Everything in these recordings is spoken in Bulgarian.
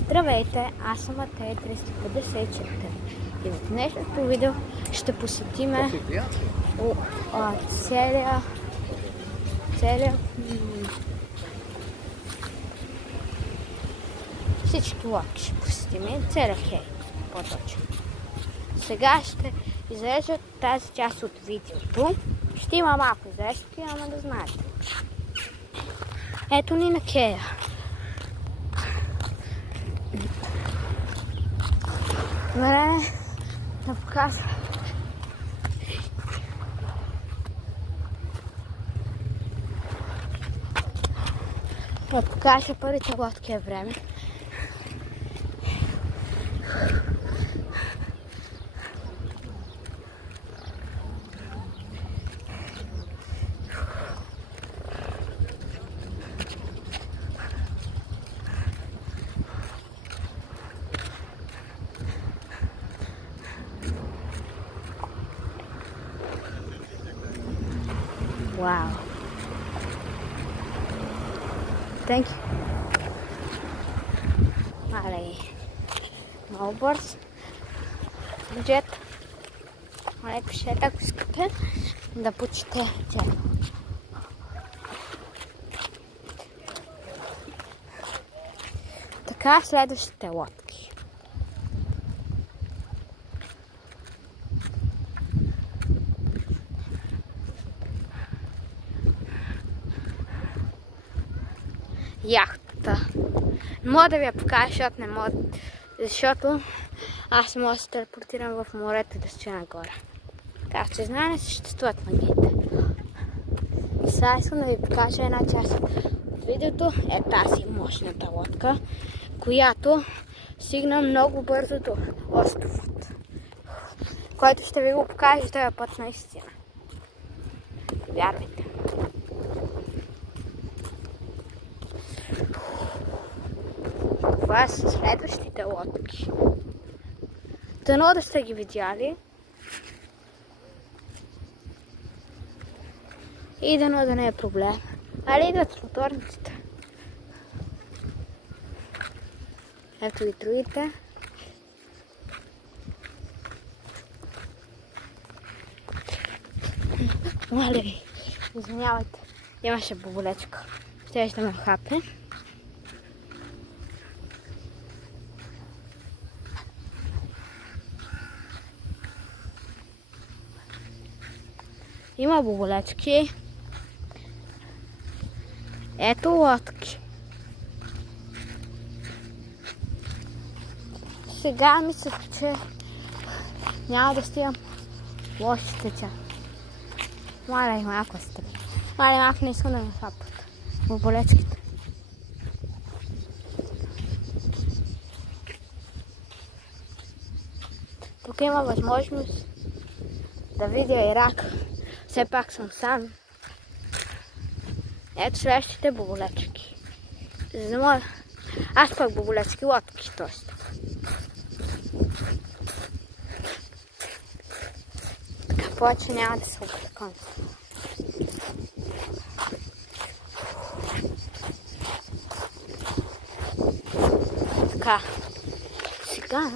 Здравейте, аз съм Матей 354 и в днешното видео ще посетиме целия всички лодки ще посетим и целия хей, по-точно. Сега ще изрежа тази част от видеото. Ще има малко изрежки, ама да знаете. Ето ни на кея. Време да покажа. Да покажа първите лодки време. Wow. Thank you. Мале, много бърз. Бюджет. Мале, пишете, ако искате да почете цяло. Така, следващите лодки. Яхтата. Не мога да ви я покажа, защото аз мога да се телепортирам в морето и да стоя нагоре. Както се знае, не съществуват магиите. Сега искам да ви покажа една част от видеото. Е тази мощната лодка, която стигна много бързо до островът, който ще ви го покажа този път наистина. Вярвайте. Това са следващите лодки. Дано да сте ги видяли. И дано да не е проблем. Али идват с моторниците. Ето и другите. Моля ви, извинявайте. Имаше боболечка. Ще ме хапе. Има боболечки. Ето лодки. Сега мисля, че няма да стигам лошите ча. Мале, малко сте. Мале, малко не искам да ме хапат боболечките. Тук има възможност да видя Ирак. Все пак съм сам. Ето следващите боболечки. За да мога... Аз пък боболечки лодки, т.е. Така повече няма да се облекам. Така. Сега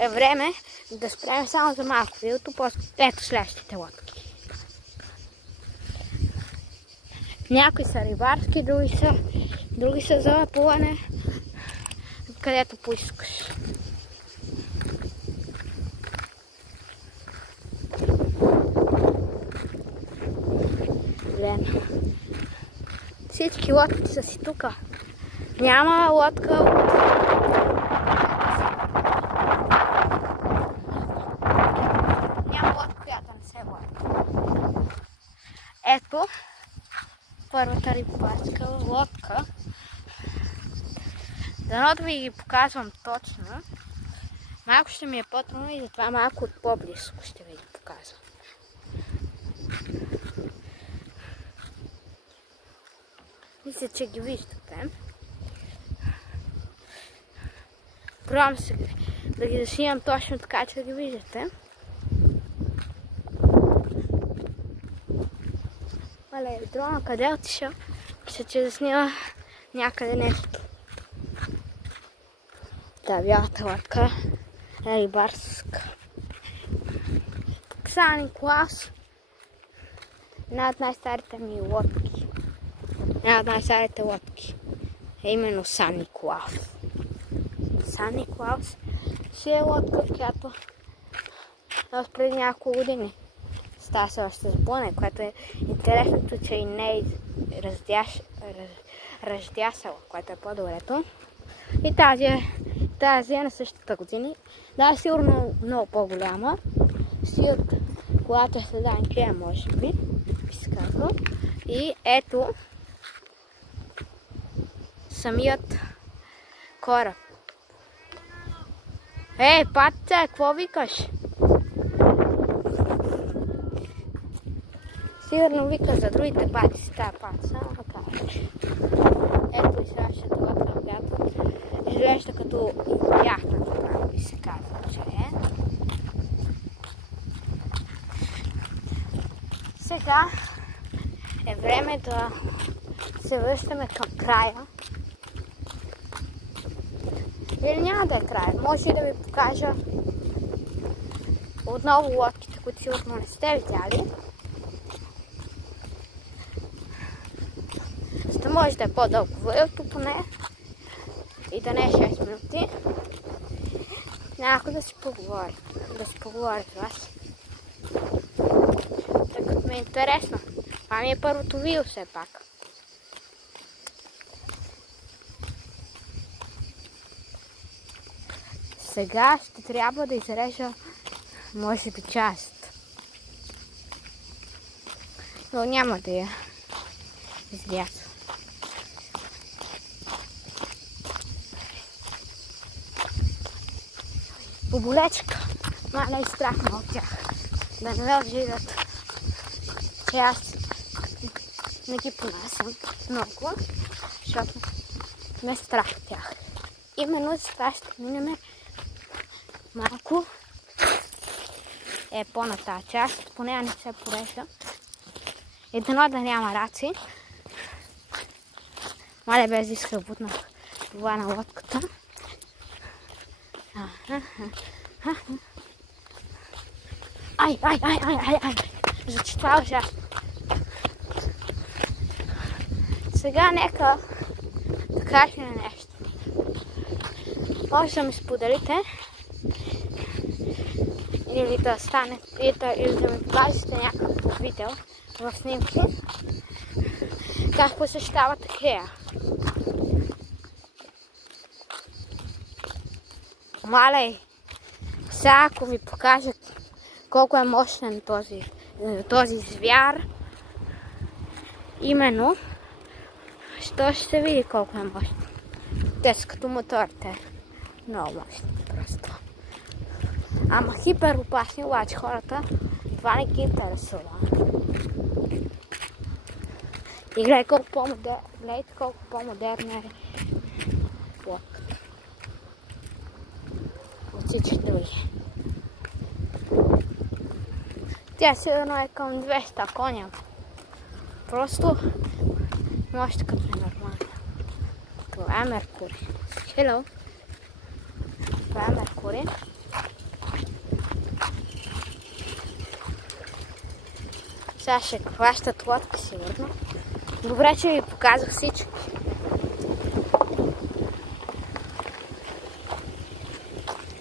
е време да спрем само за малко видеото, ето следващите лодки. Някои са рибарски, други са за плуване, където поискаш. Време. Всички лодки са си тука. Няма лодка. Ето първата рибарска лодка. Дано да ви ги показвам точно. Малко ще ми е по-трудно и затова малко от по-близко ще ви ги показвам. Мисля, че ги виждате. Пробвам се да ги заснимам точно така, че да ги виждате. Мале, дрона къде отишъл? Мисля, че да снима някъде нещо. Та бялата лодка е рибарска. Сан Николас. Една от най-старите ми лодки. Една от най-старите лодки е именно Сан Николас. Сан Николас си е лодка, в която преди няколко години става се още сбъне, което е интересното, че и не е раздясала, което е по-добрето. И тази е на същата година. Да, сигурно много по-голяма. Си от колата е Седанкия, може би. Изказва. И ето самият кораб. Ей, патце, какво викаш? Сигурно вика за другите пати си тази пат, само да кажа. Ето и следващата лодка, която изглежда като яхната, така би се казва, че е. Сега е време да се връщаме към края. Или няма да е края, може и да ви покажа отново лодките, които сигурно не сте видяли. За да може да е по-дълго видеото поне и да не е 6 минути. Някой да си поговори. Да си поговори с вас. Тъй като ми е интересно. Това ми е първото видео все пак. Сега ще трябва да изрежа може би част. Но няма да я изряза. Боболечка. Маля изстрахна от тях. Да не ме отживят. Че аз не ги понасям много, защото ме страх от тях. Именно за това ще минем малко по-на тази част. По нея не се порежда. Едно да няма раци. Маля без да иска бутнах това на лодката. Ай! Зачетва ужасно. Сега нека да кажа нещо. Може да ми споделите или да стане, или да ми покажете някакво видео в снимки как посещавате Хея. Малей, сега ако ви покажа колко е мощен този звяр, именно, ще се види колко е мощен. Те са като моторите. Много мощни просто. Ама хипер опасни, обаче хората това не ги интересува. И гледайте колко по-модерна е лодката. От всички други. Тя сигурно е към 200 коня. Просто може като е нормално. Това е Меркурий. Hello. Това е Меркурий. Сега ще хващат лодка сигурно. Добре, че ви показах всички.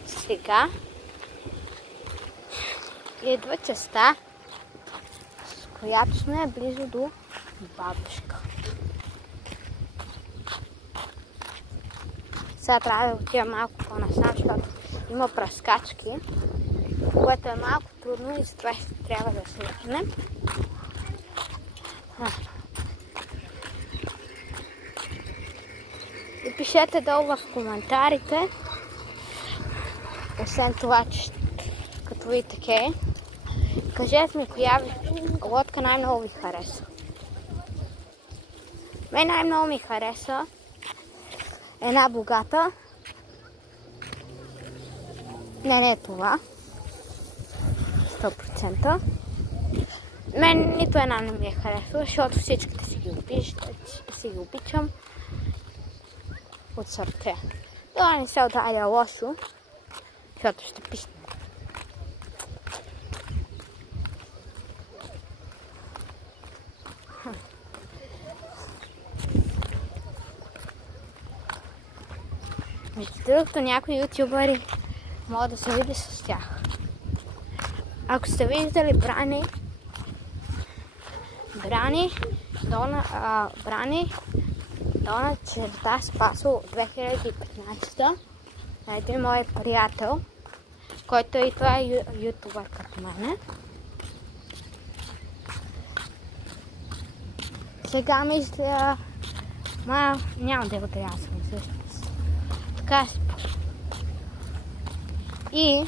Сега идва частта, с която сме близо до бабушка. Сега трябва да отидем малко по-насам, защото има пръскачки, което е малко трудно и затова ще трябва да се върнем. И пишете долу в коментарите, освен това, че като видите Кей, кажете ми коя лодка най-много ви хареса. Мен най-много ми хареса една богата. Не е това. 100%. Мен нито една не ми е харесала, защото всичките си ги обичам от сърце. Това не се отравя лошо, защото ще писне. Между другото, някои ютубъри могат да се види с тях. Ако сте виждали Брани Дона черта Спасо 2015 на един мой приятел, който и това е ютубър като мене. Сега мисля, няма да го трябвам всъщност. Така и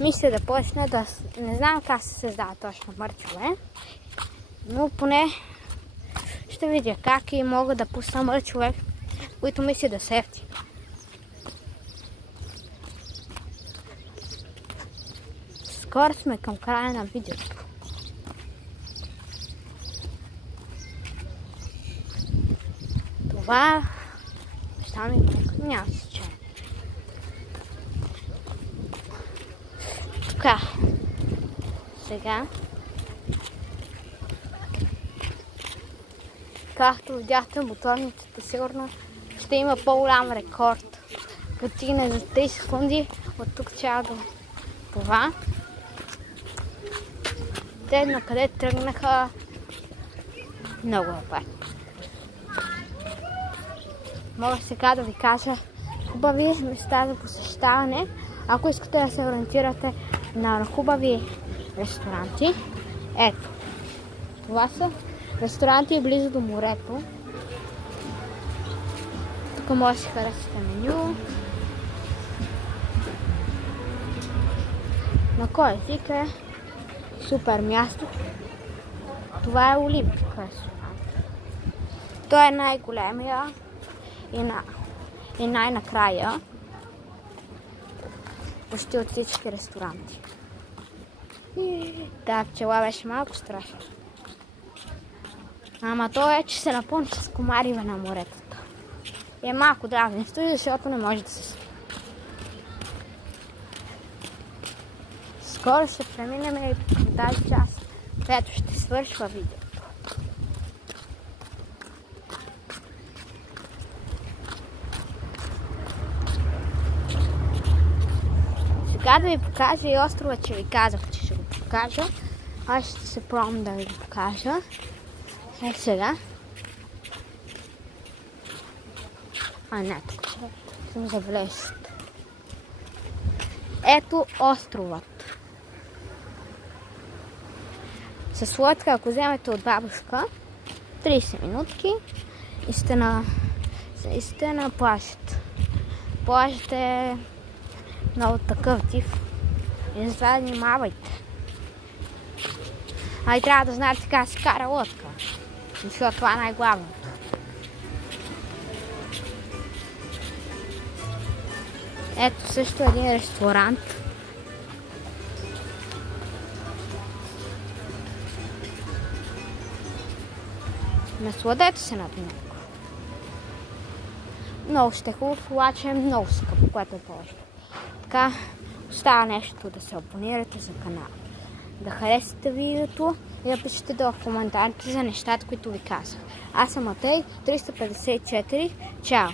мисля да почна да... Не знам как се създава точно мърчове, но поне ще видя как и мога да пусна мърчове, които мисля да са ефтини. Скоро сме към края на видеото. Това... няма случайно. Така. Сега. Както видяхте, моторницата сигурно ще има по-голям рекорд. Като стигне за 3 секунди от тук чао до това. Те на къде тръгнаха много напред. Мога сега да ви кажа хубави места за посещаване. Ако искате да се ориентирате на хубави ресторанти, ето. Това са ресторанти близо до морето. Тук може да си харесате меню. На кой език е супер място. Това е Олимпик ресторант. Той е най-големия и най-накрая почти от всички ресторанти. Та пчела беше малко страшно. Ама то е, че се напълни с комариве на моретата. И е малко дразнещо, защото не може да се спи. Скоро ще преминем и към тази част, която ще свършва видеото. Сега да ви покажа и острова, че ви казах, че ще го покажа. Аз ще се пробвам да ви го покажа. Е сега. Не, тук съм завлезла. Ето островът. С лодка, ако вземете от бабушка, 30 минутки и сте на плажът. Плажът е много такъв див и затова внимавайте. А и трябва да знаете как се кара лодка, защото това е най-главното. Ето също един ресторант. Насладете се над него. Много ще е хубав, обаче е много скъпо, което е по-важно. Така, остава нещо да се абонирате за канала. Да харесате видеото и да пишете долу в коментарите за нещата, които ви казах. Аз съм Матей, 354. Чао!